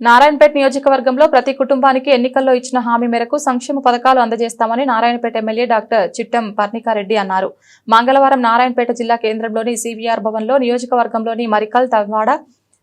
నారాయణపేట నియోజకవర్గంలో ప్రతి కుటుంబానికి ఎన్నికల్లో ఇచ్చిన హామీ మేరకు సంక్షేమ పథకాలు అందజేస్తామని నారాయణపేట ఎమ్మెల్యే డాక్టర్ చిట్టం పర్ణికారెడ్డి అన్నారు. మంగళవారం నారాయణపేట జిల్లా కేంద్రంలోని సివిఆర్ భవన్లో నియోజకవర్గంలోని మరికల్ తవ్వాడ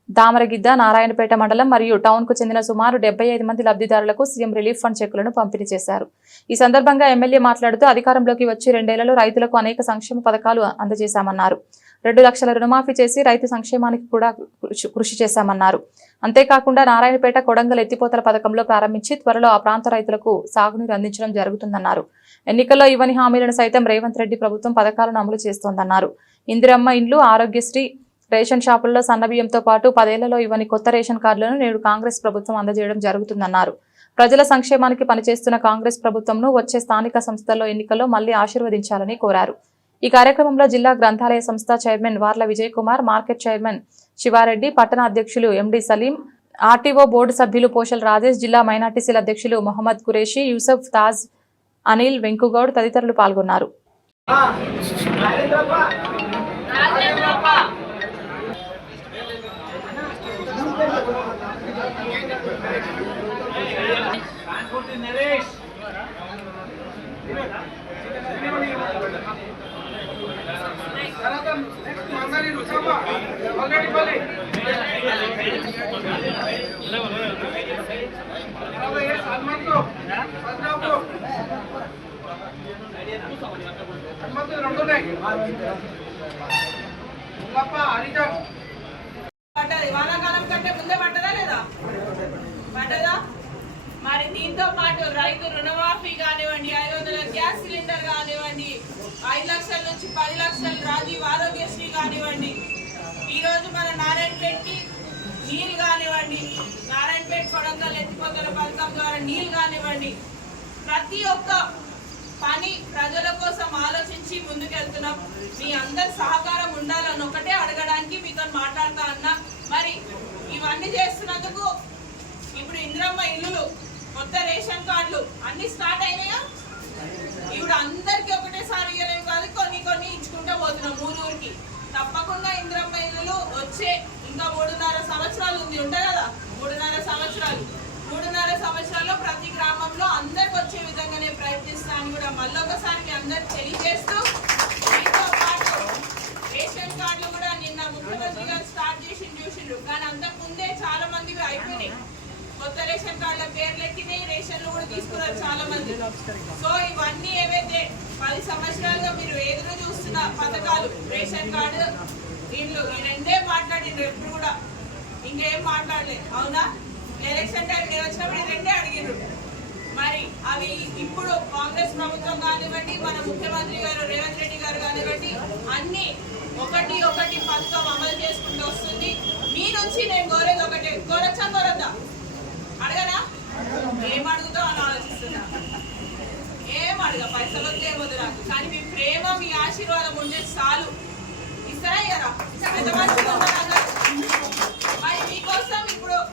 దామరగిద్ద నారాయణపేట మండలం మరియు టౌన్కు చెందిన సుమారు డెబ్బై ఐదు మంది లబ్ధిదారులకు సీఎం రిలీఫ్ ఫండ్ చెక్కులను పంపిణీ చేశారు. ఈ సందర్భంగా ఎమ్మెల్యే మాట్లాడుతూ అధికారంలోకి వచ్చి రెండేళ్ళలో రైతులకు అనేక సంక్షేమ పథకాలు అందజేశామన్నారు. రెండు లక్షల రుణమాఫీ చేసి రైతు సంక్షేమానికి కూడా కృషి- కృషి చేశామన్నారు. అంతేకాకుండా నారాయణపేట కొడంగల్ ఎత్తిపోతల పథకంలో ప్రారంభించి త్వరలో ఆ ప్రాంత రైతులకు సాగునీరు అందించడం జరుగుతుందన్నారు. ఎన్నికల్లో ఇవ్వని హామీలను సైతం రేవంత్ రెడ్డి ప్రభుత్వం పథకాలను అమలు చేస్తోందన్నారు. ఇందిరమ్మ ఇండ్లు ఆరోగ్యశ్రీ రేషన్ షాపుల్లో సన్నబియ్యంతో పాటు పదేళ్ళలో ఇవ్వని కొత్త రేషన్ కార్డులను నేడు కాంగ్రెస్ ప్రభుత్వం అందజేయడం జరుగుతుందన్నారు. ప్రజల సంక్షేమానికి పనిచేస్తున్న కాంగ్రెస్ ప్రభుత్వంను వచ్చే స్థానిక సంస్థల్లో ఎన్నికల్లో మళ్ళీ ఆశీర్వదించాలని కోరారు. ఈ కార్యక్రమంలో జిల్లా గ్రంథాలయ సంస్థ chairman Varla Vijay Kumar market chairman Siva Reddy పట్టణ అధ్యక్షులు ఎండి సలీం ఆర్టీఓ బోర్డు సభ్యులు పోషల్ రాజేష్ జిల్లా మైనార్టీసీల అధ్యక్షులు మొహమ్మద్ ఖురేషి యూసఫ్ తాజ్ అనిల్ వెంకుగౌడ్ తదితరులు పాల్గొన్నారు. పడ్డది. వానాకాలం కంటే ముందే పడ్డదా లేదా పడ్డదా మరి దీంతో పాటు రైతు రుణమాఫీ కానివ్వండి ఐదు వందల గ్యాస్ సిలిండర్ కానివ్వండి ఐదు లక్షల నుంచి పది లక్షలు రాజీవ్ ఆరోగ్యశ్రీ కానివ్వండి. ఈరోజు మన నారాయణపేటకి నీళ్ళు కానివ్వండి. నారాయణపేట కొడంగల్ ఎత్తిపోతల పథకం ద్వారా నీళ్ళు కానివ్వండి. ప్రతి ఒక్క పని ప్రజల కోసం ఆలోచించి ముందుకెళ్తున్నాం. మీ అందరి సహకారం ఉండాలని ఒకటే అడగడానికి మీతో మాట్లాడతా అన్నా మరి ఇవన్నీ చేస్తున్నందుకు ఇప్పుడు ఇంద్రమ్మ ఇల్లులు కొత్త రేషన్ కార్డులు అన్ని స్టార్ట్ అయినాయా? ఇప్పుడు కూడా మళ్ళొకసారి మీ అందరికి తెలియజేస్తూ దీంతో పాటు రేషన్ కార్డులు కూడా నిన్న ముఖ్యమంత్రి గారు స్టార్ట్ చేసి చూసిండ్రు. కానీ అంతకు ముందే చాలా మందివి అయిపోయినాయి. కొత్త రేషన్ కార్డుల పేర్లు ఎక్కినాయి రేషన్లు కూడా తీసుకున్నారు చాలా మంది సో ఇవన్నీ ఏవైతే పది సంవత్సరాలుగా మీరు ఎదురు చూస్తున్న పథకాలు రేషన్ కార్డు వీళ్ళు రెండే మాట్లాడిండ్రు ఎప్పుడు కూడా. ఇంకేం మాట్లాడలేదు. అవునా? ఎలక్షన్ టైం నేను వచ్చినప్పుడు రెండే అడిగిండ్రు. మరి అవి ఇప్పుడు కాంగ్రెస్ ప్రభుత్వం కానివ్వండి మన ముఖ్యమంత్రి గారు రేవంత్ రెడ్డి గారు కానివ్వండి అన్ని ఒకటి ఒకటి పథకం అమలు చేసుకుంటూ వస్తుంది. మీ నుంచి నేను కోరేది ఒకటే కోరచ్చా కోరద్దా? అడగనా? ఏం అడుగుతావు? అని ఆలోచిస్తున్నా. ఏం అడగ పైసలు వద్దు నాకు. కానీ మీ ప్రేమ మీ ఆశీర్వాదం ఉండే చాలు. ఇస్తారా ఇయ్యరా? పెద్ద